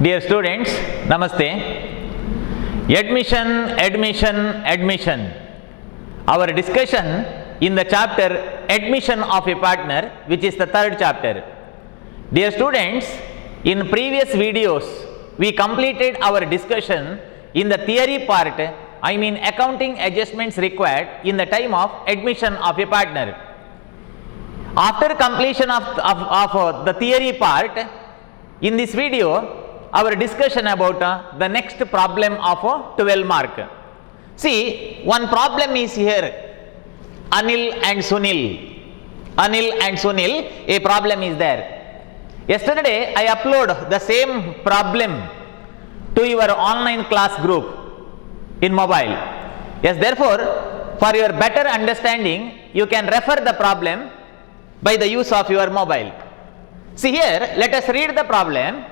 Dear students, Namaste. Admission. Our discussion in the chapter Admission of a Partner, which is the third chapter. Dear students, in previous videos, we completed our discussion in the theory part, I mean accounting adjustments required in the time of admission of a partner. After completion of the theory part, in this video, our discussion about the next problem of 12 mark. See, one problem is here, Anil and Sunil. A problem is there. Yesterday, I upload the same problem to your online class group in mobile. Yes, therefore, for your better understanding, you can refer the problem by the use of your mobile. See here, let us read the problem.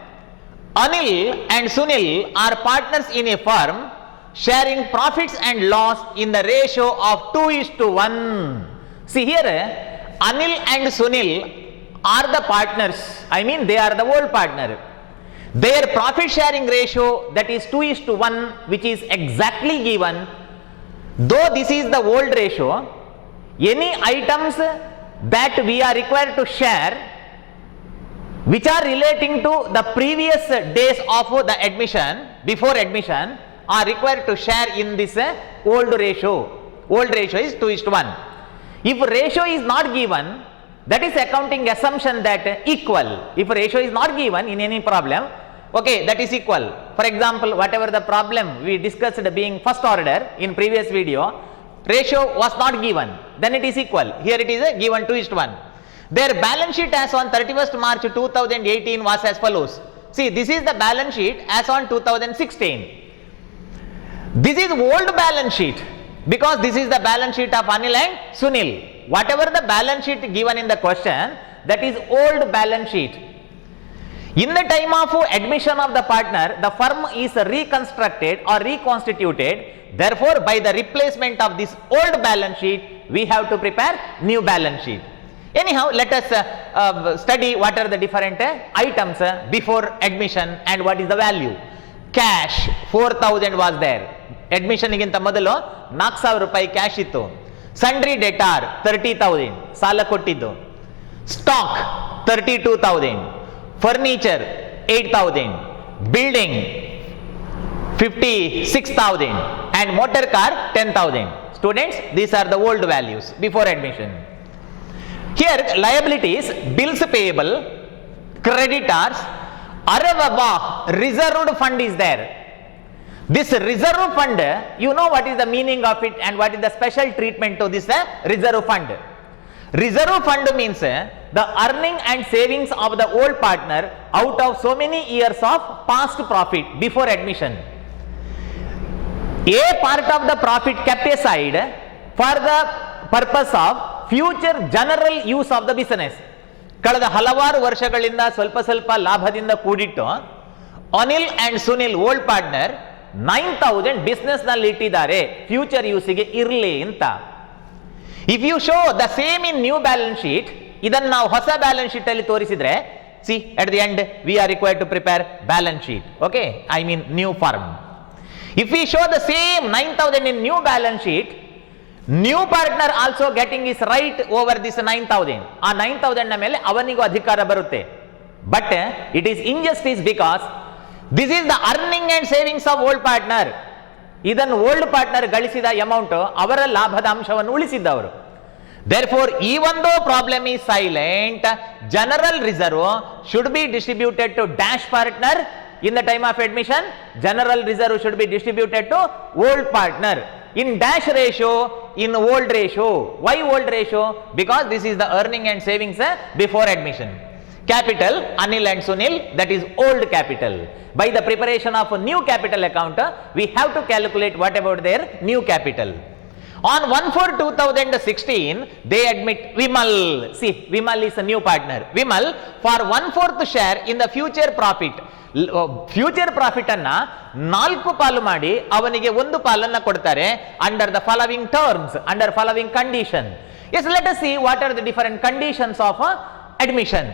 Anil and Sunil are partners in a firm sharing profits and loss in the ratio of 2:1. See here, Anil and Sunil are the partners, I mean they are the old partner. Their profit sharing ratio, that is 2:1, which is exactly given. Though this is the old ratio, any items that we are required to share which are relating to the previous days of the admission, before admission, are required to share in this old ratio. Old ratio is 2:1. If ratio is not given, that is accounting assumption that equal. If ratio is not given in any problem, okay, that is equal. For example, whatever the problem we discussed being first order in previous video, ratio was not given, then it is equal. Here it is given 2:1. Their balance sheet as on 31st March 2018 was as follows. See, this is the balance sheet as on 2016. This is old balance sheet because this is the balance sheet of Anil and Sunil. Whatever the balance sheet given in the question, that is old balance sheet. In the time of admission of the partner, the firm is reconstructed or reconstituted. Therefore, by the replacement of this old balance sheet, we have to prepare new balance sheet. Anyhow, let us study what are the different items before admission and what is the value. Cash 4,000 was there. Admission ಗಿಂತ ಮೊದಲು 4,000 ರೂಪಾಯಿ cash ಇತ್ತು. Sundry debtor 30,000 ಸಾಲ ಕೊಟ್ಟಿದ್ದು. Stock 32,000. Furniture 8,000. Building 56,000 and motor car 10,000. Students, these are the old values before admission. Here liabilities, bills payable, creditors, Aravava reserved fund is there. This reserve fund, you know what is the meaning of it and what is the special treatment to this reserve fund. Reserve fund means the earning and savings of the old partner out of so many years of past profit before admission. A part of the profit kept aside for the purpose of future general use of the business. ಕಳೆದ ಹಲವಾರು ವರ್ಷಗಳಿಂದ ಸ್ವಲ್ಪ ಲಾಭದಿಂದ ಕೂಡಿಟ್ಟು Anil and Sunil old partner 9,000 business ನಲ್ಲಿ ಇಟ್ಟಿದ್ದಾರೆ future ಯೂಸಿಗೆ ಇರಲಿ ಅಂತ. If you show the same in new balance sheet, ಇದನ್ನು ನಾವು ಹೊಸ ಬ್ಯಾಲೆನ್ಸ್ ಶೀಟ್ ಅಲ್ಲಿ ತೋರಿಸಿದ್ರೆ, see at the end we are required to prepare balance sheet. Okay, I mean new firm. If we show the same 9,000 in new balance sheet, new partner also getting is right over this 9,000. ಆ 9,000 ನ ಮೇಲೆ ಅವನಿಗೂ ಅಧಿಕಾರ ಬರುತ್ತೆ. But it is injustice because this is the earning and savings of old partner. ಇದನ್ನು old partner ಗಳಿಸಿದ amount ಅವರ ಲಾಭದ ಅಂಶವನ್ನು ಉಳಿಸಿದ್ದವರು. Therefore, even though problem is silent, general reserve should be distributed to dash partner in the time of admission. General reserve should be distributed to old partner in dash ratio, in old ratio. Why old ratio? Because this is the earning and savings before admission. Capital, Anil and Sunil, that is old capital. By the preparation of a new capital account, we have to calculate what about their new capital. On 1/4/2016, they admit Vimal. See, Vimal is a new partner. Vimal for 1/4 share in the future profit. Future profit ಅನ್ನ 4 ಪಾಲು ಮಾಡಿ ಅವನಿಗೆ 1 ಪಾಲನ್ನ ಕೊಡ್ತಾರೆ under the following terms, under following condition. Yes, let us see what are the different conditions of admission.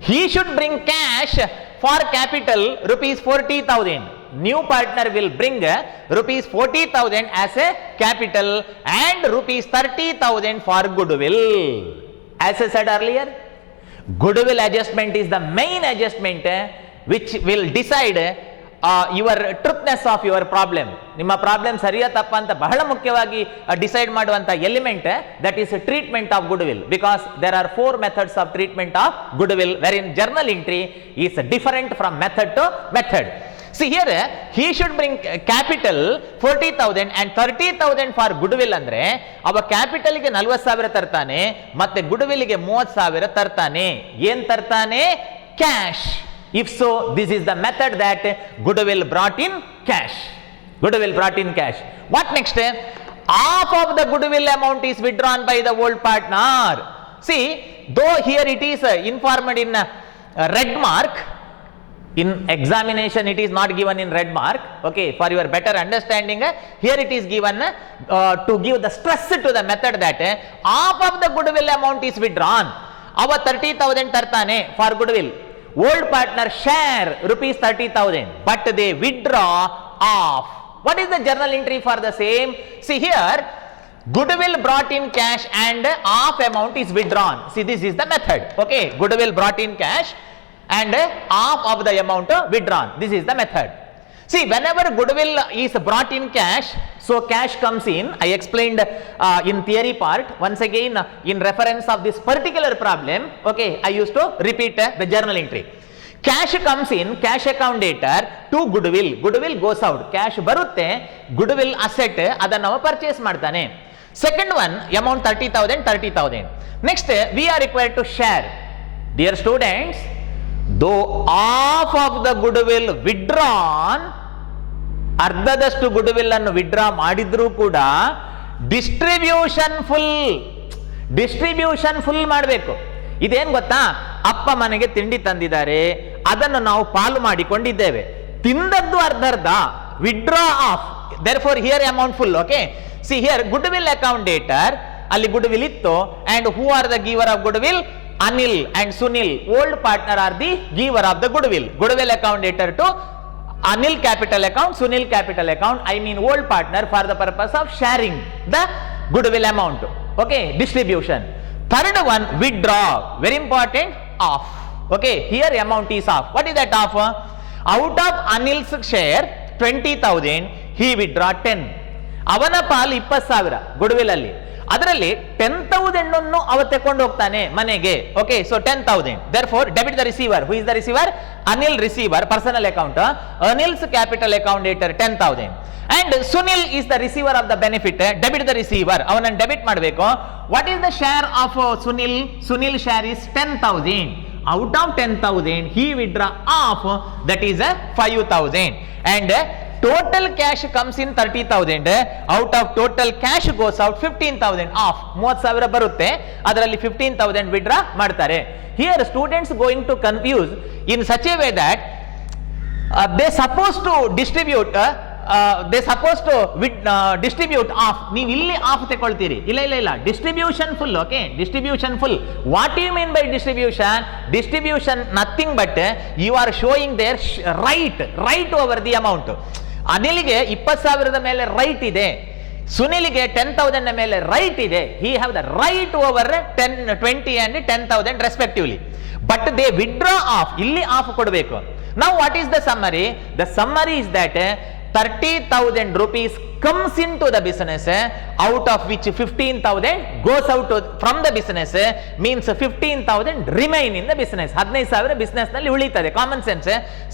He should bring cash for capital rupees 40,000. New partner will bring rupees 40,000 as a capital and rupees 30,000 for goodwill. As I said earlier, goodwill adjustment is the main adjustment which will decide your truthness of your problem. ನಿಮ್ಮ problem ಸರಿಯಾ ತಪ್ಪ ಅಂತ ಬಹಳ ಮುಖ್ಯವಾಗಿ decide ಮಾಡುವಂತ element that is treatment of goodwill, because there are 4 methods of treatment of goodwill where in journal entry is different from method to method. See here, he should bring capital 40,000 and 30,000 for goodwill ಅಂದ್ರೆ ಅವ capital ಗೆ 40,000 ತರ್ತಾನೆ ಮತ್ತೆ goodwill ಗೆ 30,000 ತರ್ತಾನೆ. ಏನ್ ತರ್ತಾನೆ? Cash. If so, this is the method that goodwill brought in cash. Goodwill brought in cash. What next? Half of the goodwill amount is withdrawn by the old partner. See, though here it is informed in red mark, in examination it is not given in red mark. Okay, for your better understanding, here it is given to give the stress to the method that half of the goodwill amount is withdrawn. Our 30,000 tartane for goodwill. Old partner share rupees 30,000, but they withdraw half. What is the journal entry for the same? See here, goodwill brought in cash and half amount is withdrawn. See, this is the method. Okay, goodwill brought in cash and half of the amount withdrawn. This is the method. See, whenever goodwill is brought in cash, so cash comes in. I explained in theory part. Once again, in reference of this particular problem, okay, I used to repeat the journal entry. Cash comes in, cash account dater to goodwill. Goodwill goes out. Cash barutte, goodwill asset adanna purchase ಮಾಡ್ತಾನೆ. Second one, amount 30,000. Next, we are required to share. Dear students, though half of the goodwill withdrawn, ಅರ್ಧದಷ್ಟು goodwill ಅನ್ನು withdraw ಮಾಡಿದ್ರೂ ಕೂಡ distribution full ಮಾಡಬೇಕು. ಇದೇನ್ ಗೊತ್ತಾ? ಅಪ್ಪ ಮನೆಗೆ ತಿಂಡಿ ತಂದಿದ್ದಾರೆ, ಅದನ್ನು ನಾವು ಪಾಲು ಮಾಡಿಕೊಂಡಿದ್ದೇವೆ, ತಿಂದದ್ದು ಅರ್ಧ, withdraw of, therefore here amount full. Okay, see here goodwill account dater, ಅಲ್ಲಿ goodwill ಇತ್ತು, and who are the giver of goodwill? Anil and Sunil, old partner, are the giver of the goodwill. Goodwill account dater to Anil capital account, Sunil capital account, I mean old partner, for the purpose of sharing the goodwill amount. Okay, distribution. Third one, withdraw, very important, off. Okay, here amount is off. What is that off? Out of Anil's share 20,000, he withdraw 10. ಅವನ ಪಾಲು 20,000 goodwill ಅಲ್ಲಿ, ಅದರಲ್ಲಿ 10,000 ಅನ್ನು ಅವ ತಕೊಂಡು ಹೋಗ್ತಾನೆ ಮನೆಗೆ. Okay, so 10,000, therefore debit the receiver. Who is the receiver? Anil receiver, personal account. Anil's capital account dater 10,000 and Sunil is the receiver of the benefit. Debit the receiver, ಅವನನ್ನು ಡೆಬಿಟ್ ಮಾಡಬೇಕು. What is the share of Sunil? Sunil share is 10,000. Out of 10,000 he withdraw half, that is 5,000, and total cash comes in 30,000. Out of total cash goes out 15,000 off. 30,000 ಬರುತ್ತೆ, ಅದರಲ್ಲಿ 15,000 withdraw ಮಾಡ್ತಾರೆ. Here students going to confuse in such a way that they supposed to distribute off. ನೀವು ಇಲ್ಲಿ ಆಫ್ ತಗೊಳ್ತೀರಿ, ಇಲ್ಲ distribution full. Okay, distribution full. What you mean by distribution? Nothing but you are showing their right over the amount. ಅನಿಲ್ಗೆ 20,000 ಮೇಲೆ right ಇದೆ, ಸುನಿಲ್ಗೆ 10,000 ಮೇಲೆ ರೈಟ್ ಇದೆ. He have the right over 20 and 10,000 respectively, but they withdraw off. ಇಲ್ಲಿ ಆಫ್ ಕೊಡಬೇಕು. Now what is the summary? The summary is that 30,000 rupees comes into the business, out of which 15,000 goes out from the business, means 15,000 remain in the business. 15,000 business ನಲ್ಲಿ ಉಳಿತದೆ. Common sense.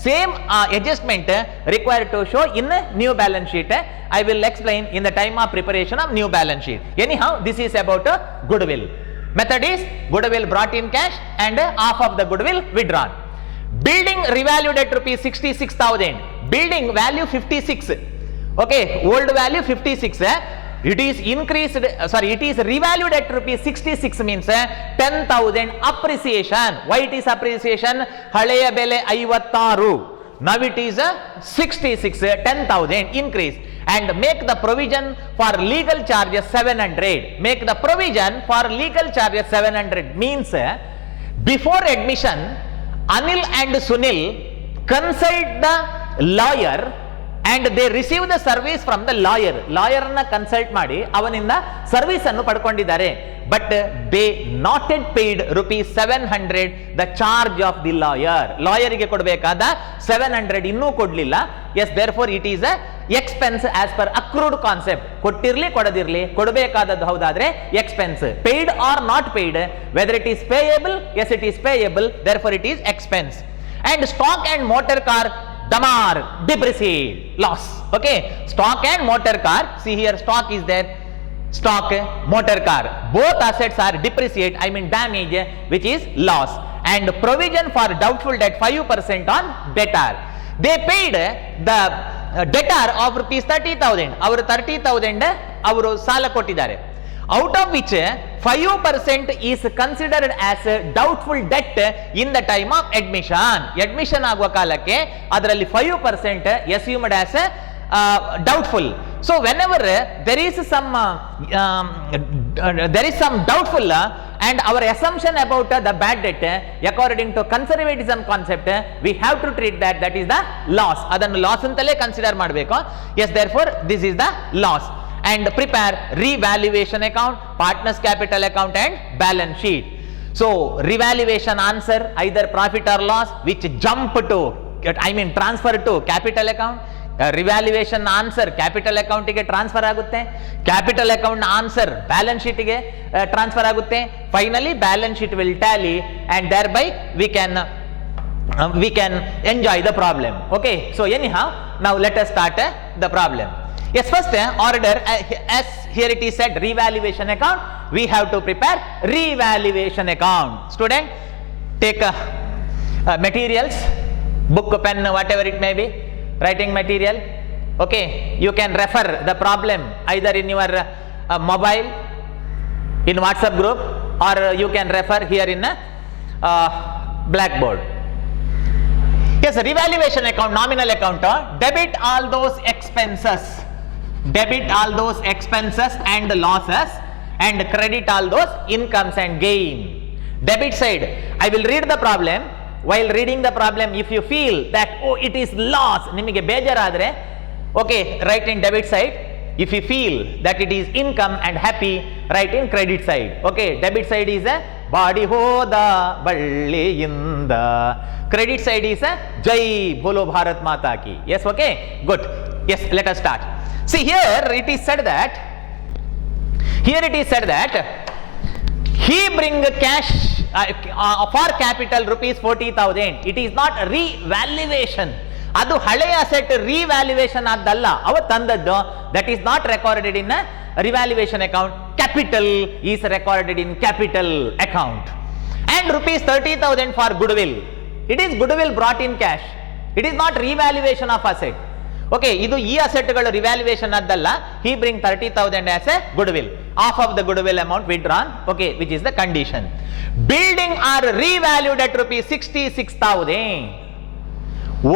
Same adjustment required to show in new balance sheet. I will explain in the time of preparation of new balance sheet. Anyhow, this is about goodwill. Method is goodwill brought in cash and half of the goodwill withdrawn. Building revalued at rupees 66,000. Building value 56. Okay, old value 56. It is increased, it is revalued at rupees 66, means 10,000 appreciation. Why it is appreciation? ಹಳೆಯ ಬೆಲೆ 56, now it is 66, 10,000 increase. And make the provision for legal charges 700. Make the provision for legal charges 700 means before admission, Anil and Sunil consult the lawyer and they receive the service from the lawyer. Lawyer ಅನ್ನ consult ಮಾಡಿ ಅವನಿಂದ service ಅನ್ನು ಪಡ್ಕೊಂಡಿದ್ದಾರೆ. But they not yet paid ₹700 the charge of the lawyer. ಲಾಯರ್ಗೆ ಕೊಡಬೇಕಾದ 700 ಇನ್ನೂ ಕೊಡ್ಲಿಲ್ಲ. Yes, therefore it is a expense as per accrued concept. ಕೊಟ್ಟಿರ್ಲಿ ಕೊಡದಿರ್ಲಿ ಕೊಡಬೇಕಾದದ್ದು ಹೌದಾದ್ರೆ expense. Paid or not paid, whether it is payable, yes it is payable, therefore it is expense. And stock and motor car, damar, depreciate, loss. Okay, stock and motor car, see here stock is there, stock, motor car, both assets are depreciate, I mean damage, which is loss. And provision for doubtful debt 5% on debtor. They paid the debtor of ₹30,000. ಅವರು 30,000 ಅವರು ಸಾಲ ಕೊಟ್ಟಿದ್ದಾರೆ. Out of which 5% is considered as a doubtful debt in the time of admission. Admission ಆಗುವ ಕಾಲಕ್ಕೆ ಅದರಲ್ಲಿ 5% assumed as doubtful. So whenever there is some doubtful and our assumption about the bad debt according to conservatism concept, we have to treat that is the loss. ಅದನ್ನು loss ಅಂತಲೇ consider ಮಾಡಬೇಕು. Yes, therefore this is the loss. And prepare revaluation account, partners capital account and balance sheet. So revaluation answer either profit or loss which jump to, I mean transfer to capital account. Revaluation answer capital account ಗೆ transfer ಆಗುತ್ತೆ. capital account answer balance sheet ಗೆ transfer ಆಗುತ್ತೆ. Finally balance sheet will tally and thereby we can enjoy the problem. Okay, so anyhow now let us start the problem. Yes, first order as here it is said revaluation account, we have to prepare revaluation account. Student, take materials, book, pen, whatever it may be, writing material. Okay, you can refer the problem either in your mobile, in WhatsApp group, or you can refer here in blackboard. Yes, revaluation account, nominal account, debit all those expenses. Debit all those expenses and losses and credit all those incomes and gain. Debit side, I will read the problem. While reading the problem, if you feel that oh it is loss, ನಿಮಗೆ ಬೇಜಾರಾದ್ರೆ okay, write in debit side. If you feel that it is income and happy, write in credit side. Okay, debit side is a body ಹೋದ ಬಳ್ಳಿಯಿಂದ, credit side is a ಜೈ ಬೋಲೋ ಭಾರತ್ ಮಾತಾ ಕಿ. Yes, okay, good. Yes, let us start. See here it is said that he bring cash for capital ₹40,000. It is not revaluation. ಅದು ಹಳೆಯ asset revaluation ಆದಲ್ಲ, ಅವ ತಂದದ್ದು. That is not recorded in a revaluation account. Capital is recorded in capital account. And ₹30,000 for goodwill. It is goodwill brought in cash. It is not revaluation of asset. Okay, ಇದು ಈ ಅಸೆಟ್ಗಳು revaluation ಆದಲ್ಲ. He bring 30,000 as a goodwill. Half of the goodwill amount withdrawn. Okay, which is the condition. Building are revalued at ₹66,000.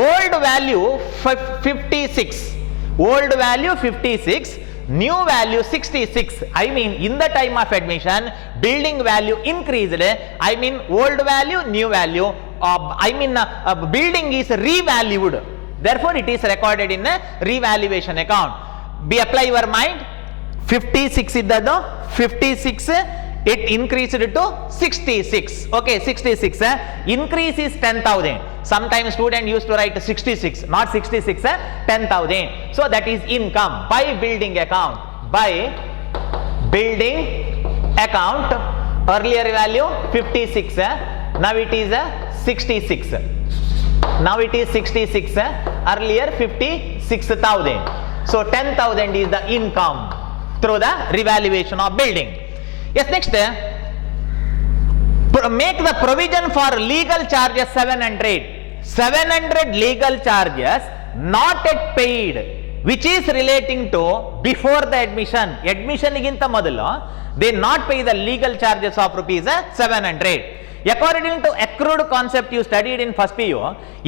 Old value 56. Old value 56. New value 66. I mean in the time of admission, building value increased. I mean old value, new value. Building is revalued. Therefore it is recorded in a revaluation account. Be apply your mind. 56 iddadu 56 it increased to 66. Okay, 66 increase is 10,000. Sometimes student used to write 66, not 66, 10,000. So that is income by building account. By building account, earlier value 56, now it is 66. Now it is 66, earlier 56,000. So 10,000 is the income through the revaluation of building. Yes, next, make the provision for legal charges 700. 700 legal charges not yet paid, which is relating to before the admission. Admission ಗಿಂತ ಮೊದಲು they not pay the legal charges of ₹700. According to accrued concept you studied in first PU,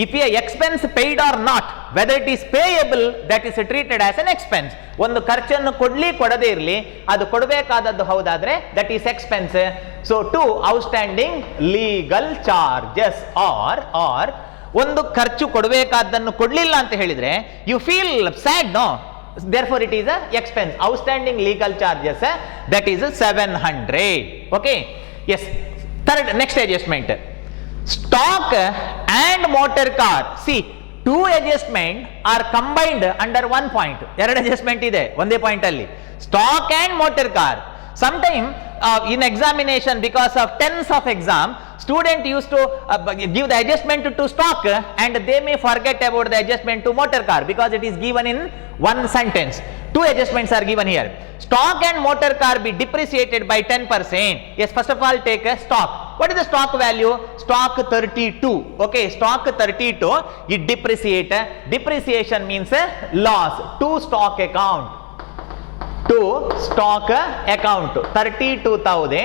if a expense paid or not, whether it is payable, that is treated as an expense. ಒಂದು ಖರ್ಚನ್ನು ಕೊಡ್ಲಿ ಕೊಡದೇ ಇರಲಿ, ಅದು ಕೊಡಬೇಕಾದದ್ದು ಹೌದಾದ್ರೆ that is expense. So two outstanding legal charges or ಒಂದು ಖರ್ಚು ಕೊಡಬೇಕಾದ್ದನ್ನು ಕೊಡಲಿಲ್ಲ ಅಂತ ಹೇಳಿದ್ರೆ you feel sad, no? Therefore it is a expense. Outstanding legal charges, that is 700. Okay, yes. Third, next adjustment, stock and motor car. See, two adjustment are combined under one point. ಎರಡು adjustment ಇದೆ ಒಂದೇ point ಅಲ್ಲಿ, stock and motor car. Sometime in examination, because of tens of exam, student used to give the adjustment to stock and they may forget about the adjustment to motor car because it is given in one sentence. Two adjustments are given here. Stock and motor car be depreciated by 10%. Yes, first of all take a stock. What is the stock value? Stock 32. Okay, stock 32, it depreciate. Depreciation means a loss to stock account. To stock account 32,000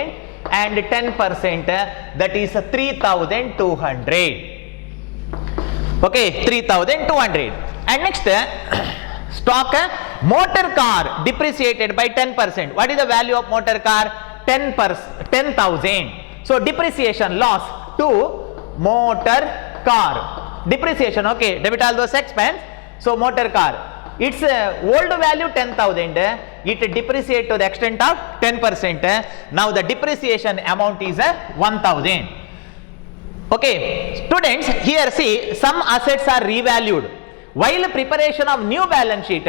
and 10%, that is 3,200. Okay, 3,200. And next, stock motor car depreciated by 10%. What is the value of motor car? 10,000. So depreciation loss to motor car. Depreciation, okay, debit all those expense. So motor car, its old value 10,000, it depreciate to the extent of 10%. Now the depreciation amount is 1,000. Okay, students, here see, some assets are revalued. While preparation of new balance sheet,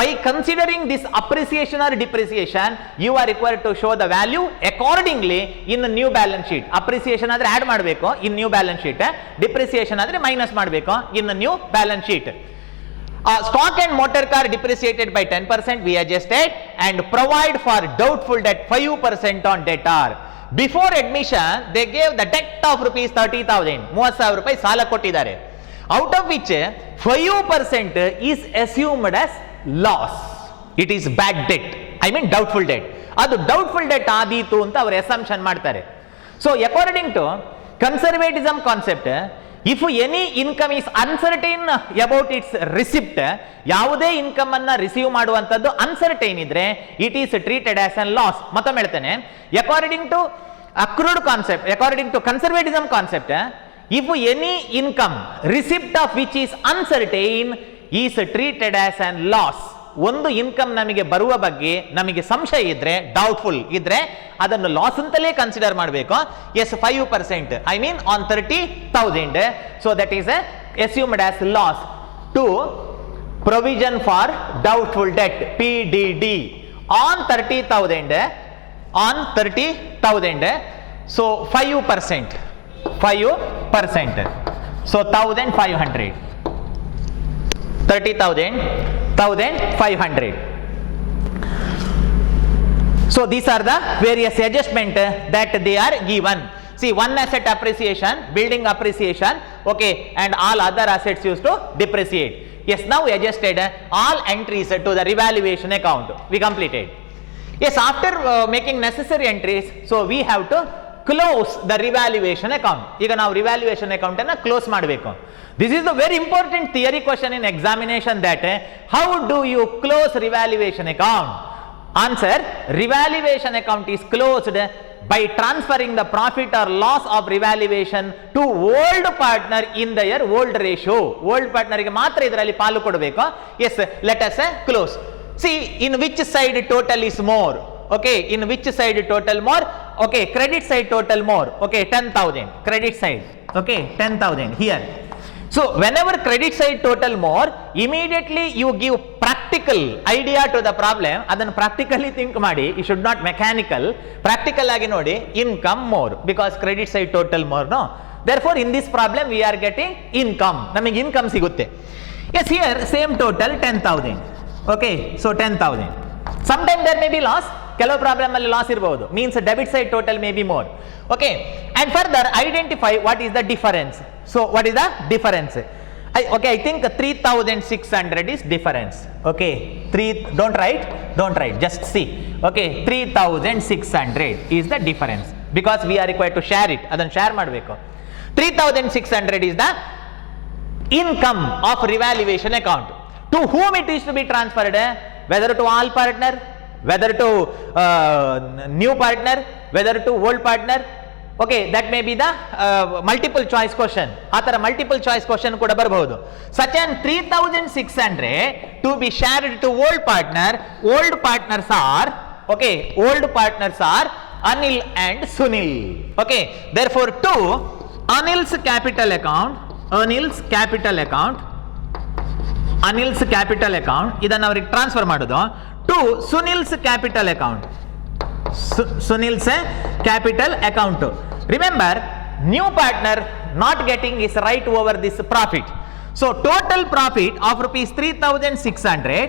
by considering this appreciation or depreciation, you are required to show the value accordingly in the new balance sheet. Appreciation adre add ಮಾಡಬೇಕು in new balance sheet, depreciation adre minus ಮಾಡಬೇಕು in the new balance sheet. Stock and motor car depreciated by 10%, we adjusted, and provide for doubtful debt 5% on debtor. Before admission, they gave the debt of rupees 30,000. 30,000 ರೂಪಾಯಿ ಸಾಲ ಕೊಟ್ಟಿದ್ದಾರೆ. Out of which 5% is assumed as loss. It is bad debt. I mean doubtful debt. ಅದು doubtful debt ಆದೀತು ಅಂತ ಅವರು assumption ಮಾಡ್ತಾರೆ. So according to conservatism concept, if any income is uncertain about its receipt, ಯಾವುದೇ income ಅನ್ನ receive ಮಾಡುವಂತದ್ದು uncertain ಇದ್ರೆ it is treated as a loss. ಮತ್ತೊಮ್ಮೆ ಹೇಳ್ತೇನೆ, according to accrued concept, according to conservatism concept, if any income receipt of which is uncertain is treated as a loss. ಒಂದು income ನಮಗೆ ಬರುವ ಬಗ್ಗೆ ನಮಗೆ ಸಂಶಯ ಇದ್ರೆ, ಡೌಟ್ಫುಲ್ ಇದ್ರೆ, ಅದನ್ನು ಲಾಸ್ ಅಂತಲೇ ಕನ್ಸಿಡರ್ ಮಾಡಬೇಕು. Yes, 5%, I mean on 30,000, so that is assumed as loss to provision for doubtful debt, PDD, on 30,000, on 30,000, so 5%, so 1,500, 30,000, 1,500. So these are the various adjustment that they are given. See, one asset appreciation, building appreciation, okay, and all other assets used to depreciate. Yes, now we adjusted all entries to the revaluation account. We completed. Yes, after making necessary entries, so we have to close the revaluation account. ಈಗ ನಾವು revaluation account ಅನ್ನು close ಮಾಡಬೇಕು. This is the very important theory question in examination, that how do you close revaluation account? Answer, revaluation account is closed by transferring the profit or loss of revaluation to old partner in their old ratio. Old partner ಗೆ ಮಾತ್ರ ಇದರಲ್ಲಿ ಪಾಲು ಕೊಡಬೇಕು. Yes, let us close. See, in which side total is more? Okay, in which side total more? Okay, credit side total more. Okay, 10,000, credit side. Okay, 10,000 here. So whenever credit side total more, immediately you give practical idea to the problem. ಅದನ್ನು practically think ಮಾಡಿ, you should not mechanical, practical ಆಗಿ ನೋಡಿ, income more because credit side total more, no? Therefore in this problem we are getting income, ನಮಗೆ income ಸಿಗುತ್ತೆ. Yes, here same total 10,000. Okay, so 10,000. Sometime there may be loss, ಕೆಲವು problem ಅಲ್ಲಿ loss ಇರಬಹುದು, means debit side total may be more. Okay, and further identify what is the difference. So what is the difference? Okay, I think 3,600 is difference. Okay, don't write, just see. Okay, 3,600 is the difference because we are required to share it. Adan share ಮಾಡಬೇಕು. 3,600 is the income of revaluation account. To whom it is to be transferred? Whether to all partner, whether to new partner, whether to old partner, okay that may be the multiple choice question. ಆ ತರ multiple choice question ಕೂಡ ಬರಬಹುದು. Such on 3600 to be shared to old partner. Old partners are Anil and Sunil. Okay, therefore to Anil's capital account ಇದನ್ನ ಅವರಿಗೆ transfer ಮಾಡೋದು to Sunil's capital account. Sunil's capital account. Remember, new partner not getting his right over this profit. So total profit of rupees 3600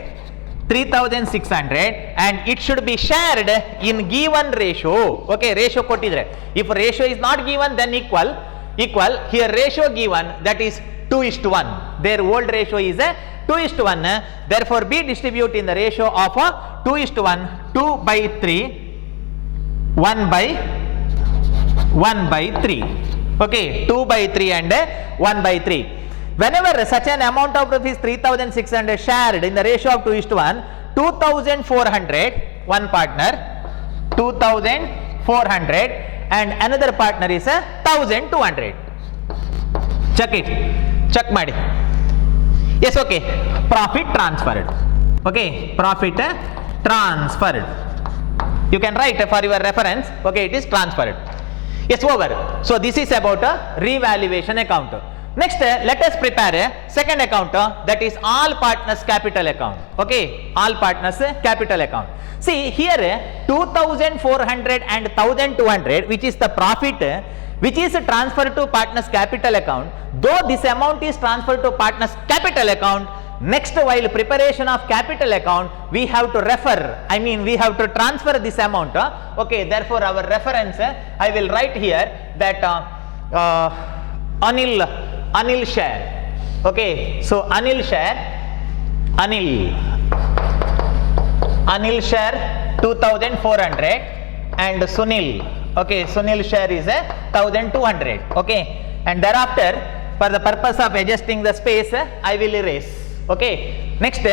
and it should be shared in given ratio. Okay, ratio ಕೊಟ್ಟಿದ್ರೆ, if ratio is not given then equal, here ratio given, that is 2:1. Their old ratio is 2:1, therefore be distribute in the ratio of 2:1, 2/3, 1/3. Okay, 2/3 and 1/3. Whenever such an amount of rupees 3600 shared in the ratio of 2:1, 2400 one partner, 2400 and another partner is 1200. Check ಮಾಡಿ. Yes, okay, profit transferred. Okay, profit transferred. You can write for your reference. Okay, it is transferred. Yes, over. So this is about a revaluation account. Next, let us prepare a second account, that is all partners capital account. Okay, all partners capital account. See here 2400 and 1200, which is the profit which is transferred to partners capital account. Though this amount is transferred to partners capital account, next while preparation of capital account we have to we have to transfer this amount. Okay, therefore our reference I will write here that Anil share. Okay, so Anil share 2400 and Sunil share is 1200. Okay, and thereafter for the purpose of adjusting the space I will erase. Okay, next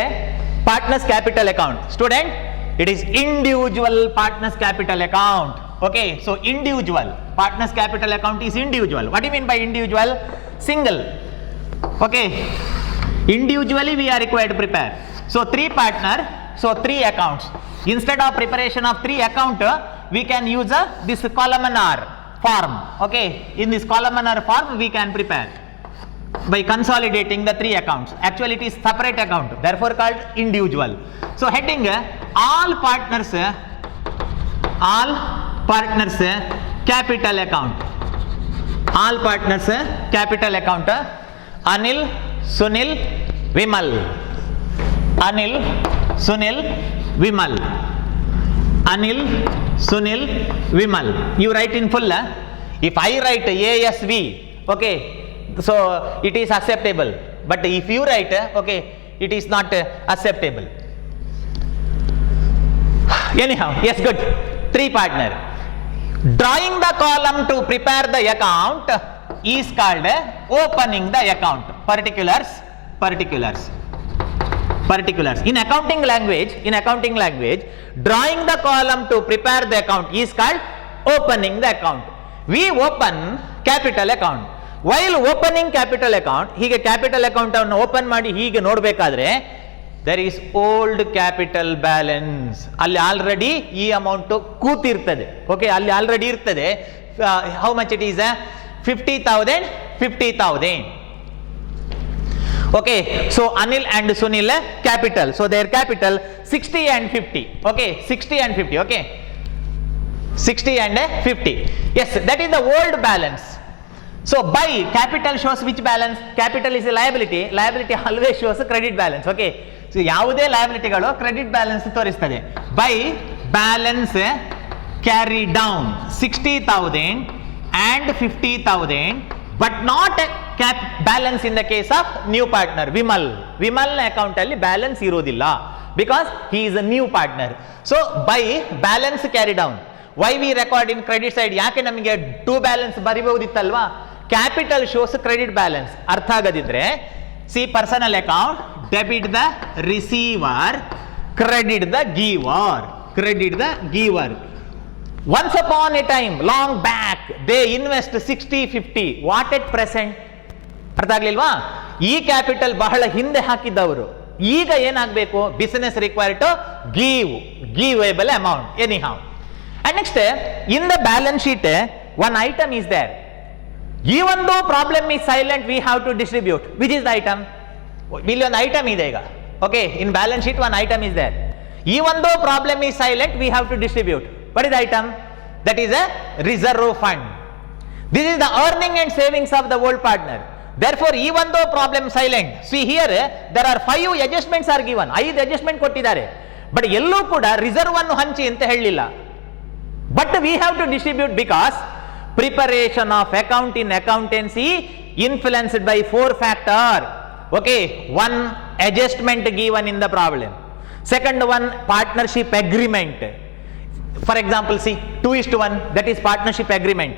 partners capital account. Student, it is individual partners capital account. Okay, so individual partners capital account is individual. What do you mean by individual? Single. Okay, individually we are required to prepare. So 3 partner, so 3 accounts. Instead of preparation of 3 account, we can use this columnar form. Okay, in this columnar form we can prepare by consolidating the 3 accounts. Actually it is separate account, therefore called individual. So heading all partners capital account. All partners capital account. Anil, Sunil, Vimal. Anil, Sunil, Vimal. Anil, Sunil, Vimal. You write in full. If I write ASV, okay, so it is acceptable. But if you write, okay, it is not acceptable. Anyhow, yes, good. 3 partner. Drawing the column to prepare the account is called opening the account. Particulars. In accounting language, drawing the column to prepare the account is called opening the account. We open capital account. While opening capital account, ಹೀಗೆ capital account ಅನ್ನು open ಮಾಡಿ ಹೀಗೆ ನೋಡಬೇಕಾದ್ರೆ there is old capital balance. ಅಲ್ಲಿ already ಈ amount ಕೂತಿರ್ತದೆ. Okay, ಅಲ್ಲಿ already ಇರ್ತದೆ. How much it is 50,000. Okay, so Anil and Sunil capital, so their capital 60 and 50. Okay, 60 and 50. Okay, 60 and 50. Yes, that is the old balance. So by capital shows which balance? Capital is a liability always shows a credit balance. Okay, so ಯಾವುದೇ ಲಯಬಿಲಿಟಿಗಳು credit balance ತೋರಿಸ್ತದೆ. By balance carry down 60,000 and 50,000, but not balance in the case of new partner Vimal account ಅಲ್ಲಿ balance ಇರೋದಿಲ್ಲ because he is a new partner. So by balance carry down, why we record in credit side? ಯಾಕೆ ನಮಗೆ 2 balance ಬರಿಬಹುದಿತ್ತಲ್ವಾ? Capital shows credit balance. ಅರ್ಥ ಆಗದಿದ್ರೆ see personal account, debit the receiver, credit the giver. Once upon a time, long back, they invest 60-50. What at present? ಅರ್ಥ ಆಗ್ಲಿಲ್ವಾ? ಈ capital ಬಹಳ ಹಿಂದೆ ಹಾಕಿದ್ದವರು ಈಗ ಏನಾಗಬೇಕು? Business require to givable amount anyhow. And next in the balance sheet one item is there. even though problem is silent, we have to distribute. Which is the item? ಇಲ್ಲಿ ಒಂದು item ಇದೆ ಈಗ. Okay, in balance sheet one item is there. even though problem is silent, we have to distribute. What is the item? That is a reserve fund. This is the earning and savings of the old partner. Therefore, even though problem silent, see here there are 5 adjustments are given. 5 adjustment ಕೊಟ್ಟಿದ್ದಾರೆ, but ಎಲ್ಲೂ ಕೂಡ reserve ಅನ್ನು ಹಂಚಿ ಅಂತ ಹೇಳಲಿಲ್ಲ. But we have to distribute because preparation of account in accountancy influenced by 4 factors. Okay, one adjustment given in the problem, second one partnership agreement. For example, see 2:1, that is partnership agreement.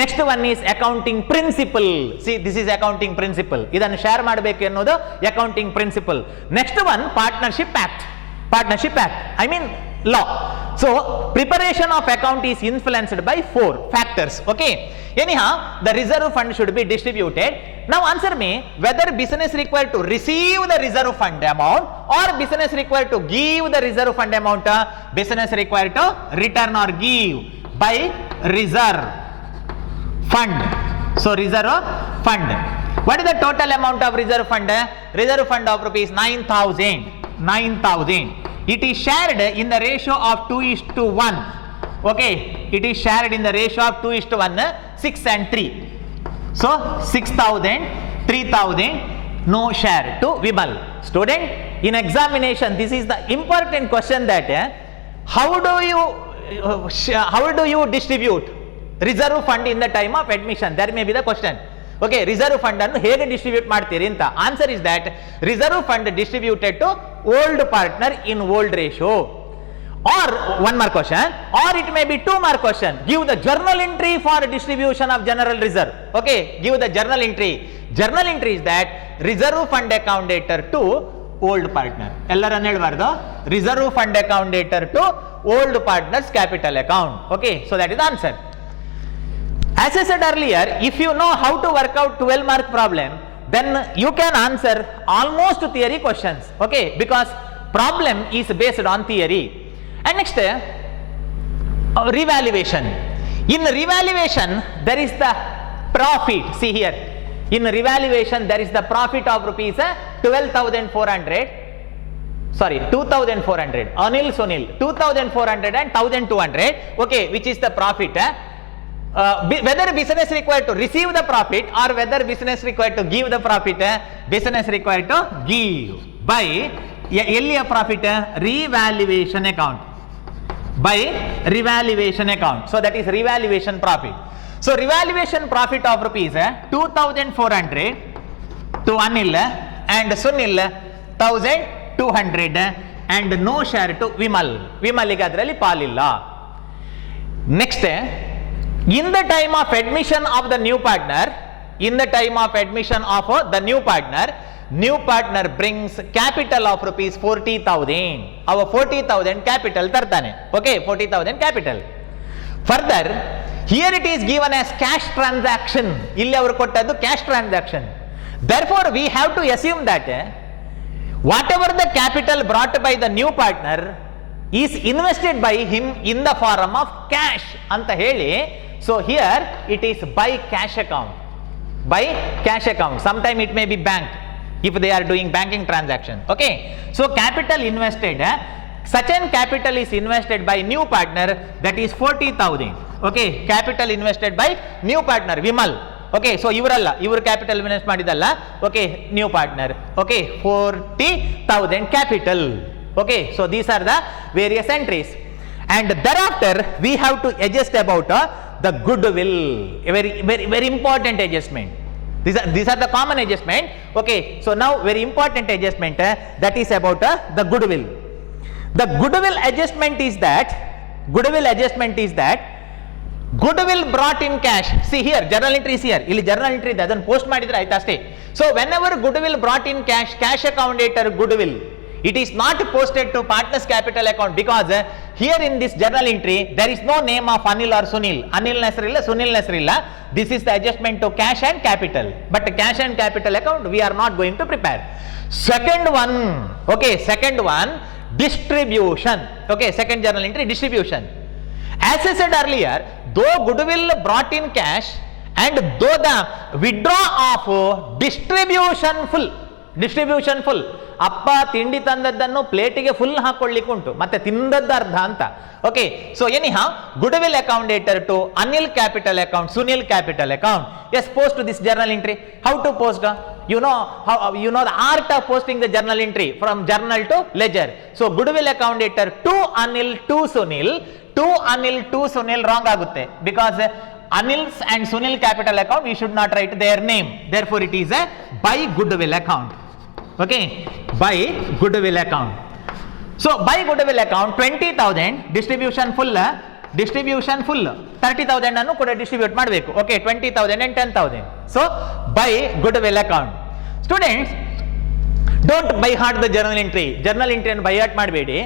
Next one is accounting principle. See, this is accounting principle. ಇದನ್ನು share ಮಾಡಬೇಕು ಅನ್ನೋದು accounting principle. Next one partnership act. I mean law. So preparation of account is influenced by 4 factors. Okay, anyhow the reserve fund should be distributed. Now answer me whether business required to receive the reserve fund amount or business required to give the reserve fund amount. Business required to return or give by reserve fund. So reserve fund, what is the total amount of reserve fund? Reserve fund of rupees 9,000. It is shared in the ratio of 2:1. Okay, it is shared in the ratio of 2:1, 6 and 3. So 6,000, 3,000, no share to Vimal. Student, in examination this is the important question, that how do you distribute reserve fund in the time of admission? There may be the question. Okay, reserve fund ಅನ್ನು ಹೇಗೆ distribute ಮಾಡ್ತೀರಿ ಅಂತ. Answer is that reserve fund distributed to old partner in old ratio. Or one more question, or it may be 2 more question. Give the journal entry for distribution of general reserve. Okay, give the journal entry. Journal entry is that reserve fund account dater to old partner. ಎಲ್ಲರನ್ನು ಹೇಳಬಾರ್ದು, reserve fund account dater to old partners capital account. Okay, so that is the answer. As I said earlier, if you know how to work out 12 mark problem, then you can answer almost theory questions. Okay, because problem is based on theory. And next, revaluation. In revaluation there is the profit. See here, in revaluation there is the profit of rupees 12,400. Sorry, 2,400. Anil Sunil 2,400 and 1,200. Okay, which is the profit. Whether business required to receive the profit or whether business required to give the profit, business required to give by ಎಲ್ಲಿಯ profit? revaluation account. By revaluation account. So that is revaluation profit. So revaluation profit of rupees 2,400 to Anil and Sunil 1,200 and no share to Vimal. Vimalige ಅದರಲ್ಲಿ ಪಾಲಿಲ್ಲ. Next, in the time of admission of the new partner, new partner brings capital of rupees 40,000. Our 40,000 capital ತರ್ತಾನೆ. Okay, 40,000 capital. Further, here it is given as cash transaction. ಇಲ್ಲಿ ಅವರು ಕೊಟ್ಟದ್ದು cash transaction. Therefore, we have to assume that whatever the capital brought by the new partner is invested by him in the form of cash ಅಂತ ಹೇಳಿ. So here it is by cash account. Sometime it may be bank if they are doing banking transaction. Okay, so capital invested, such an capital is invested by new partner, that is 40,000. Okay, capital invested by new partner Vimal. Okay, so ಇವರಲ್ಲ, ಇವರು capital invest ಮಾಡಿದಲ್ಲ. Okay, new partner. Okay, 40,000 capital. Okay, so these are the various entries, and thereafter we have to adjust about the goodwill. A very important adjustment. These are the common adjustment. Okay, so now very important adjustment, that is about the goodwill. The goodwill adjustment is that goodwill brought in cash. See here, journal entry is here. ಇಲ್ಲಿ journal entry ಇದೆ, ಅದನ್ನು post ಮಾಡಿದ್ರೆ ಆಯ್ತು ಅಷ್ಟೇ. So whenever goodwill brought in cash account dater goodwill, It is not posted to partners capital account because here in this journal entry there is no name of Anil or Sunil. Anil Nasrilla, Sunil Nasrilla. This is the adjustment to cash and capital. But cash and capital account we are not going to prepare. Second one, okay, second one, distribution. Okay, second journal entry, distribution. As I said earlier, though goodwill brought in cash and though the withdraw of distribution full, ಅಪ್ಪ ತಿಂಡಿ ತಂದದ್ದನ್ನು ಪ್ಲೇಟಿಗೆ full ಹಾಕೊಳ್ಳಿಕ್ಕೆ ಉಂಟು, ಮತ್ತೆ ತಿಂದದ್ದು ಅರ್ಧ ಅಂತ. Okay, so anyhow goodwill account debtor to Anil capital account, Sunil capital account. Yes, post to this journal entry. How to post? You know the art of posting the journal entry from journal to ledger. So goodwill account debtor to Anil to Sunil wrong agutte because Anil's and Sunil capital account we should not write their name. Therefore it is a by goodwill account. Okay, by goodwill account. So by goodwill account 20,000 distribution full 30,000 ಅನ್ನು ಕೂಡ distribute ಮಾಡಬೇಕು. Okay, 20,000 and 10,000. So by goodwill account. Students, don't by heart the journal entry. Journal ಎಂಟ್ರಿಯನ್ನು by heart ಮಾಡಬೇಡಿ.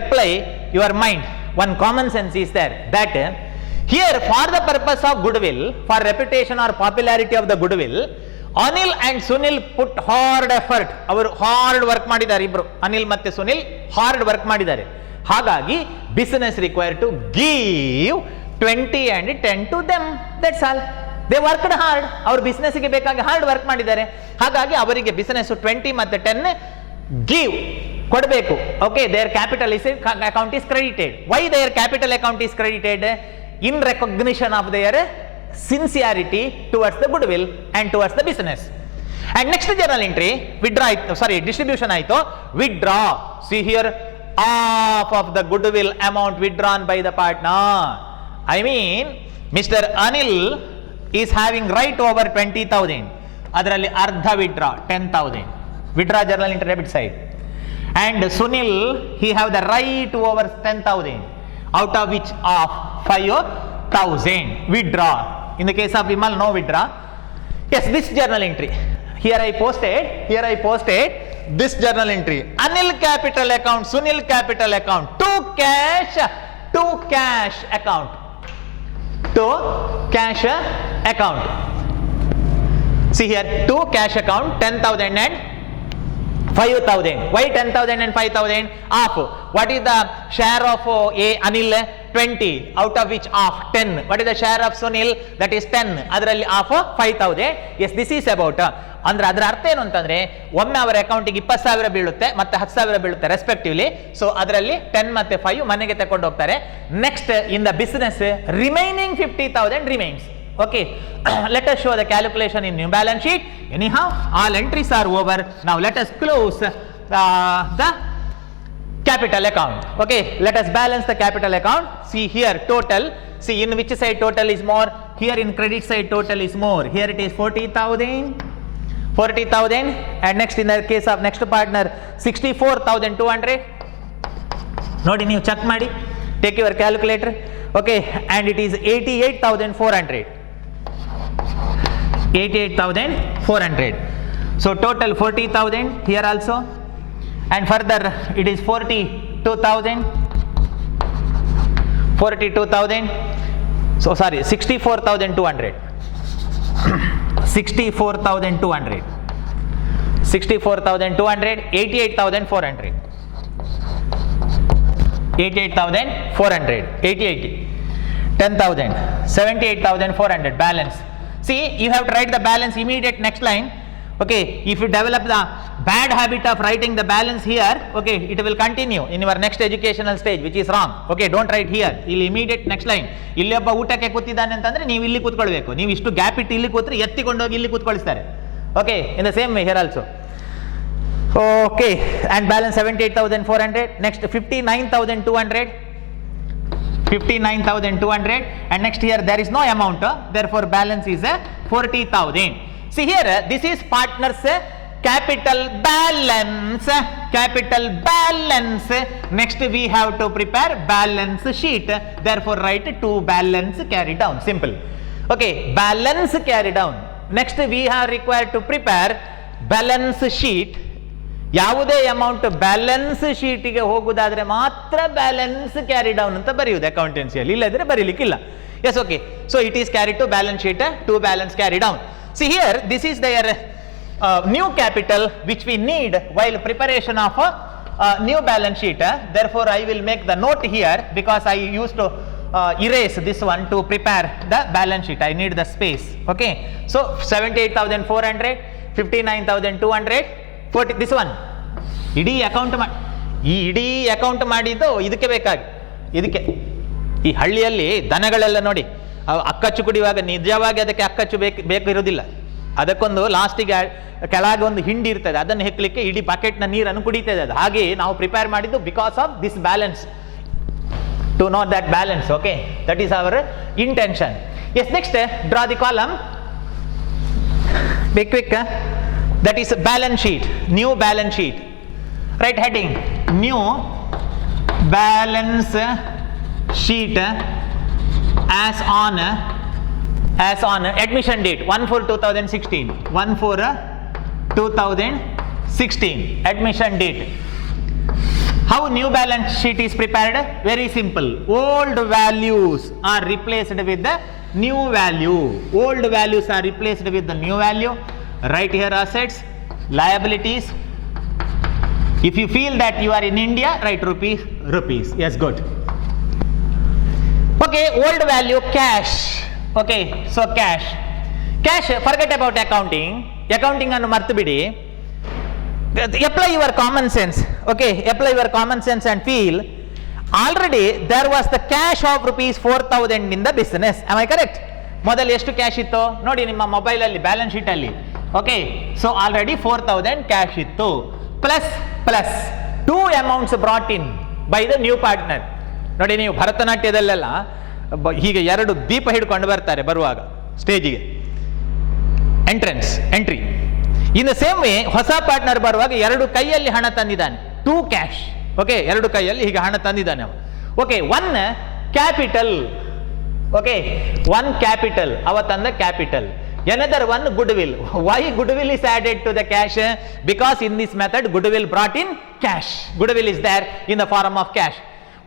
Apply your mind. One common sense is there that here for the purpose of goodwill, for reputation or popularity of the goodwill, Anil and Sunil put hard effort. ಅವರು hard work ಮಾಡಿದ್ದಾರೆ, ಇಬ್ರು ಅನಿಲ್ ಮತ್ತೆ Sunil hard work ಮಾಡಿದ್ದಾರೆ. ಹಾಗಾಗಿ business require to give 20 and 10 to them. That's all. They worked hard. ಅವ್ರ ಬಿಸ್ನೆಸ್ಗೆ ಬೇಕಾಗಿ hard work ಮಾಡಿದ್ದಾರೆ. ಹಾಗಾಗಿ ಅವರಿಗೆ ಬಿಸಿನೆಸ್ 20 ಮತ್ತೆ 10 ಗಿವ್ ಕೊಡಬೇಕು. Okay, their capital account is credited. Why their capital account is credited? In recognition of their sincerity towards the goodwill and towards the business. And next journal entry withdraw ಆಯ್ತು, sorry distribution ಆಯ್ತು. Withdraw, see here, half of the goodwill amount withdrawn by the partner. I mean, Mr. Anil is having right over 20,000. Adralli ardha withdraw 10,000. Withdraw journal entry debit side. And Sunil, he have the right over 10,000, out of which of 5,000 withdraw. In the case of Vimal, no withdraw. Yes, this journal entry. Here I posted this journal entry. Anil capital account, Sunil capital account, to cash account. See here, to cash account 10,000 and 5,000. Why 10,000 and 5,000? Of what is the share of Anil? 20, out of which of 10. What is the share of Sunil? That is 10. Adralli of 5,000. Yes, this is about ಅಂದ್ರೆ ಅದರ ಅರ್ಥ ಏನು ಅಂತಂದ್ರೆ ಒಮ್ಮೆ ಅವರ ಅಕೌಂಟಿಗೆ 20,000 ಬೀಳುತ್ತೆ ಮತ್ತೆ 10,000 ಬೀಳುತ್ತೆ ರೆಸ್ಪೆಕ್ಟಿವ್ಲಿ. ಸೊ ಅದರಲ್ಲಿ 10 ಮತ್ತೆ 5 ಮನೆಗೆ ತಕೊಂಡು ಹೋಗ್ತಾರೆ. Next in the business remaining 50,000 remains. Okay, let us show the calculation in new balance sheet. Anyhow all entries are over. Now let us close the capital account. Okay, let us balance the capital account. See here, total. See in which side total is more? Here in credit side total is more. Here it is 40,000 and next in the case of next partner 64,200. ನೋಡಿ ನೀವು check ಮಾಡಿ, take your calculator. Okay, and it is 88,400. 88,400. So total 40,000 here also, and further it is 42,000. So sorry, 64,200. 64,200, 88,400, 88,400, 88, 10,000, 78,400 balance. See, you have to write the balance immediate next line. Okay, if you develop the bad habit of writing the balance here, okay, it will continue in your next educational stage, which is wrong. Okay, don't write here. ಇಲ್ಲಿ immediate next line. ಇಲ್ಲಿ ಒಬ್ಬ ಊಟಕ್ಕೆ ಕೂತಿದ್ದಾನೆ ಅಂತಂದ್ರೆ ನೀವು ಇಲ್ಲಿ ಕೂತ್ಕೊಳ್ಬೇಕು. ನೀವು ಇಷ್ಟು ಗ್ಯಾಪ್ ಇಟ್ಟು ಇಲ್ಲಿ ಕೂತ್ರೆ ಎತ್ತಿಕೊಂಡೋಗಿ ಇಲ್ಲಿ ಕೂತ್ಕೊಳಿಸ್ತಾರೆ. Okay, in the same way here also. Okay, and balance 78,400. Next 59,200. 59,200 and next here there is no amount, therefore balance is 40,000. See here, this is partners capital balance. Next we have to prepare balance sheet, therefore write to balance carry down. Simple. Okay, balance carry down. Next we are required to prepare balance sheet. ಯಾವುದೇ amount balance ಶೀಟಿಗೆ ಹೋಗುವುದಾದ್ರೆ ಮಾತ್ರ balance carry down ಅಂತ ಬರೆಯುವುದು ಅಕೌಂಟೆನ್ಸಿಯಲ್ಲಿ, ಇಲ್ಲದ್ರೆ ಬರೀಲಿಕ್ಕಿಲ್ಲ. Yes, okay. So it is carry to balance sheet to balance carry down. See here this is there new capital which we need while preparation of a new balance sheet. Therefore I will make the note here because I used to erase this one to prepare the balance sheet. I need the space. Okay, so 78,400, 59,200, 40, this one ಇಡೀ account ಮಾಡಿದ್ದು ಇದಕ್ಕೆ ಬೇಕಾಗಿ. ಇದಕ್ಕೆ ಈ ಹಳ್ಳಿಯಲ್ಲಿ ದನಗಳೆಲ್ಲ ನೋಡಿ ಅಕ್ಕಚ್ಚು ಕುಡಿಯುವಾಗ ನಿಜವಾಗಿ ಅದಕ್ಕೆ ಅಕ್ಕಚ್ಚು ಬೇಕು ಇರೋದಿಲ್ಲ. ಅದಕ್ಕೊಂದು ಲಾಸ್ಟಿಗೆ ಕೆಳಗೆ ಒಂದು ಹಿಂಡಿ ಇರ್ತದೆ, ಅದನ್ನು ಹೆಕ್ಲಿಕ್ಕೆ ಇಡೀ ಬಕೆಟ್ನ ನೀರನ್ನು ಕುಡಿತದೆ ಅದು. ಹಾಗೆ ನಾವು ಪ್ರಿಪೇರ್ ಮಾಡಿದ್ದು because of this balance, to know that balance. Okay, that is our intention. Yes, next draw the column. Be quick. That is balance sheet, new balance sheet. Write heading new balance sheet as on admission date 1/4/2016, 1/4/2016 admission date. How new balance sheet is prepared? Very simple. Old values are replaced with the new value. Old values are replaced with the new value. Write here assets, liabilities. If you feel that you are in India, write rupees. Yes, good. Okay, old value cash. Okay, so cash, forget about accounting annu martu bidi. Apply your common sense. Okay, apply your common sense and feel already there was the cash of rupees 4,000 in the business. Am I correct? ಮೊದಲು ಎಷ್ಟು cash ಇತ್ತು ನೋಡಿ ನಿಮ್ಮ mobile ಅಲ್ಲಿ balance sheet ಅಲ್ಲಿ. Okay, so already 4,000 cash ಇತ್ತು. Plus 2 amounts brought in by the new partner. ನೋಡಿ, ನೀವು ಭರತನಾಟ್ಯದಲ್ಲೆಲ್ಲ ಹೀಗೆ 2 ದೀಪ ಹಿಡ್ಕೊಂಡು ಬರ್ತಾರೆ ಬರುವಾಗ ಸ್ಟೇಜಿಗೆ, entry. In the same way ಹೊಸ ಪಾರ್ಟ್ನರ್ ಬರುವಾಗ 2 ಕೈಯಲ್ಲಿ ಹಣ ತಂದಿದ್ದಾನೆ, 2 ಕ್ಯಾಶ್. ಓಕೆ, 2 ಕೈಯಲ್ಲಿ ಹೀಗೆ ಹಣ ತಂದಿದ್ದಾನೆ ಅವ. Okay, 1 capital. ಓಕೆ, 1 ಕ್ಯಾಪಿಟಲ್, ಅವ ತಂದ capital. Another one goodwill. Why goodwill is added to the cash? Because in this method goodwill brought in cash. Goodwill is there in the form of cash.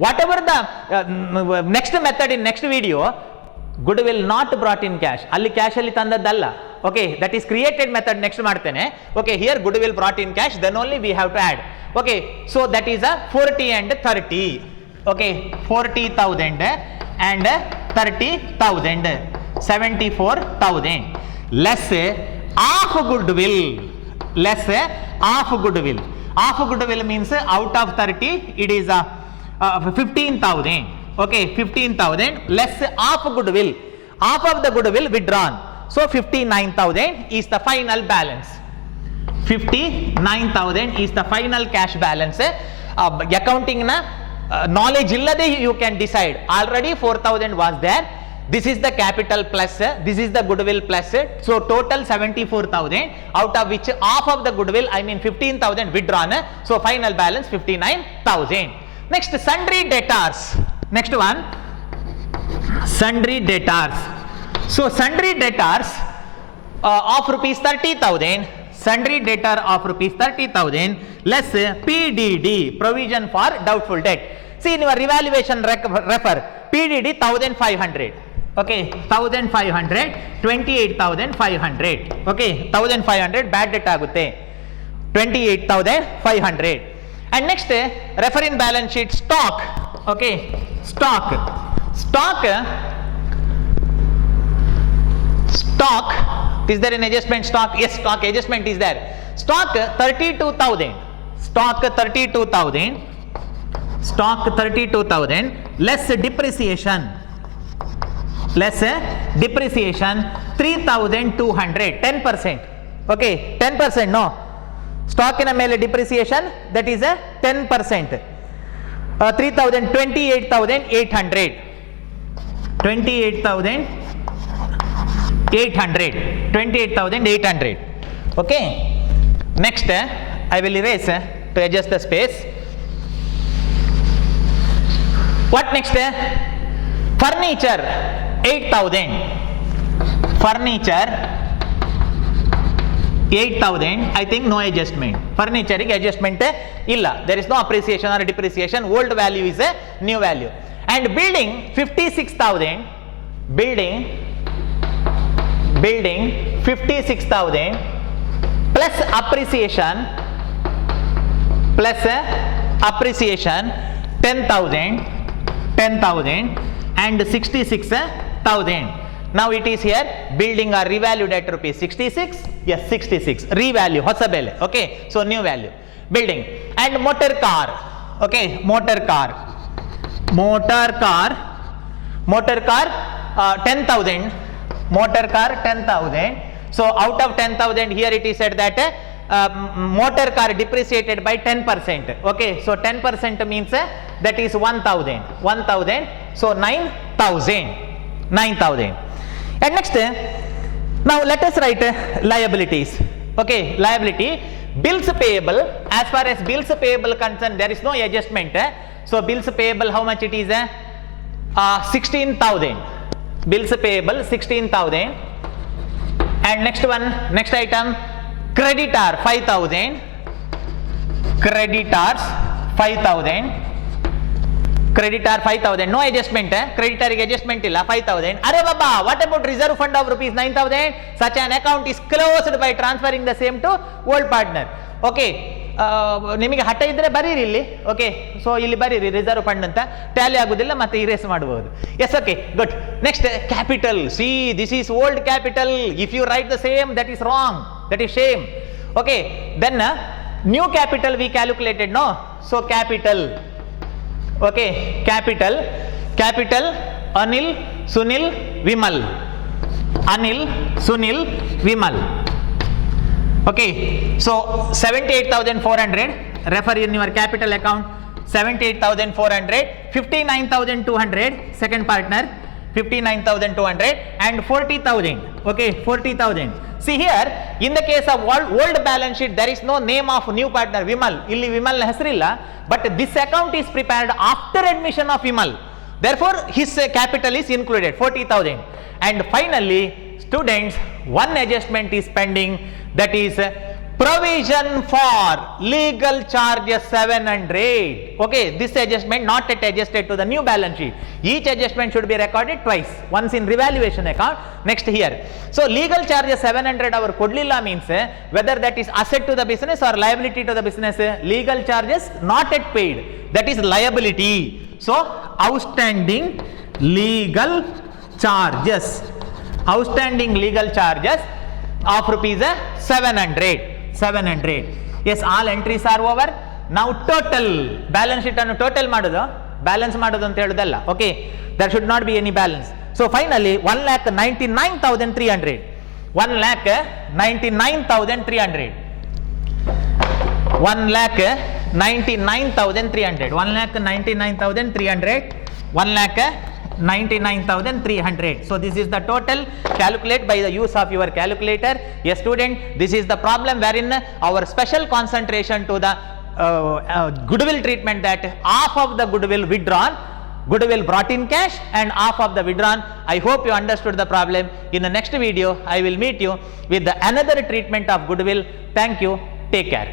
Whatever the next method in next video, goodwill not brought in cash. Alli cash alli tandaddalla. Okay, that is created method next ಮಾಡ್ತೇನೆ. Okay, here goodwill brought in cash, then only we have to add. Okay, so that is a 40 and 30. Okay, 40,000 and 30,000, 74,000. Less half goodwill. Half goodwill means out of 30 it is 15,000. Okay, 15,000 less half goodwill. Half of the goodwill withdrawn. So 59,000 is the final balance. 59,000 is the final cash balance. Accounting na knowledge illade you can decide. Already 4,000 was there. This is the capital plus, this is the goodwill plus. So total 74,000, out of which half of the goodwill, I mean 15,000 withdrawn. So final balance 59,000. Next, sundry debtors. Next one, sundry debtors. So sundry debtors of rupees 30,000, sundry debtor of rupees 30,000 less PDD, provision for doubtful debt. See in your revaluation refer PDD 1,500. Okay, 1,500, 28,500. Okay, 1,500 bad debt ಆಗುತ್ತೆ, 28,500. And next refer in balance sheet stock. Okay, stock. Is there an adjustment stock? Yes, stock adjustment is there. Stock 32,000. Stock 32,000 less depreciation. 3,200, 10%. Okay, 10%, no. Stock in a mele depreciation, that is a 10%. 3,000, 28,800. 28,800. Okay. Next, I will erase to adjust the space. What next? Furniture 8,000. Furniture 8,000, I think no adjustment. Furniture adjustment illa. There is no appreciation or depreciation. Old value is a new value. And building 56,000. Building 56,000 plus appreciation 10,000 and 66,000. Now it is here building are revalued at rupees 66. Yes, 66 revalue hosabele. Okay, so new value building. And motor car. Okay, motor car 10,000. Motor car 10,000. So out of 10,000 here it is said that motor car depreciated by 10%. Okay, so 10% means that is 1,000. So 9,000. And next, now let us write liabilities. Okay, liability, bills payable. As far as bills payable concerned, there is no adjustment. So bills payable, how much it is? 16,000. Bills payable 16,000. And next one, next item, creditor 5,000. Creditors 5,000. Creditor 5,000. No adjustment. Creditor adjustment illa 5,000. Arey baba, what about reserve fund of rupees 9,000? Such an account is closed by transferring the same to old partner. Okay. ನಿಮಗೆ ಹಠ ಇದ್ರೆ ಬರೀರಿ ಇಲ್ಲಿ. Okay, so ಇಲ್ಲಿ ಬರೀರಿ reserve fund ಅಂತ, Tally ಆಗುದಿಲ್ಲ ಮತ್ತೆ ಇರೇಸ್ ಮಾಡಬಹುದು. Yes, okay, good. Next capital. See, this is old capital. If you write the same, that is wrong, that is shame. Okay, then new capital we calculated, no. So capital, okay, capital Anil Sunil Vimal. Anil Sunil Vimal. Okay, so 78,400. Refer in your capital account. 78,400, 59,200. Second partner 59,200 and 40,000. Okay, 40,000. See here, in the case of old balance sheet, there is no name of new partner Vimal. Illi Vimal ಹೆಸರಿಲ್ಲ, but this account is prepared after admission of Vimal. Therefore, his capital is included, 40,000. And finally, students, one adjustment is pending. That is provision for legal charges 700. Okay, this adjustment not yet adjusted to the new balance sheet. Each adjustment should be recorded twice. Once in revaluation account, next here. So legal charges 700 our kodlilla means whether that is asset to the business or liability to the business. Legal charges not yet paid, that is liability. So outstanding legal charges. Outstanding legal charges of rupees 700. Yes, all entries are over. Now total balance sheet ಅನ್ನು total ಮಾಡೋದು, balance ಮಾಡೋದು ಅಂತ ಹೇಳೋದಲ್ಲ. Okay, there should not be any balance. So finally 1,99,300. 1,99,300. 1,99,300. 1,99,300. So this is the total. Calculate by the use of your calculator. Yes, student, this is the problem wherein our special concentration to the goodwill treatment, that half of the goodwill withdrawn, goodwill brought in cash, and half of the withdrawn. I hope you understood the problem. In the next video, I will meet you with the another treatment of goodwill. Thank you. Take care.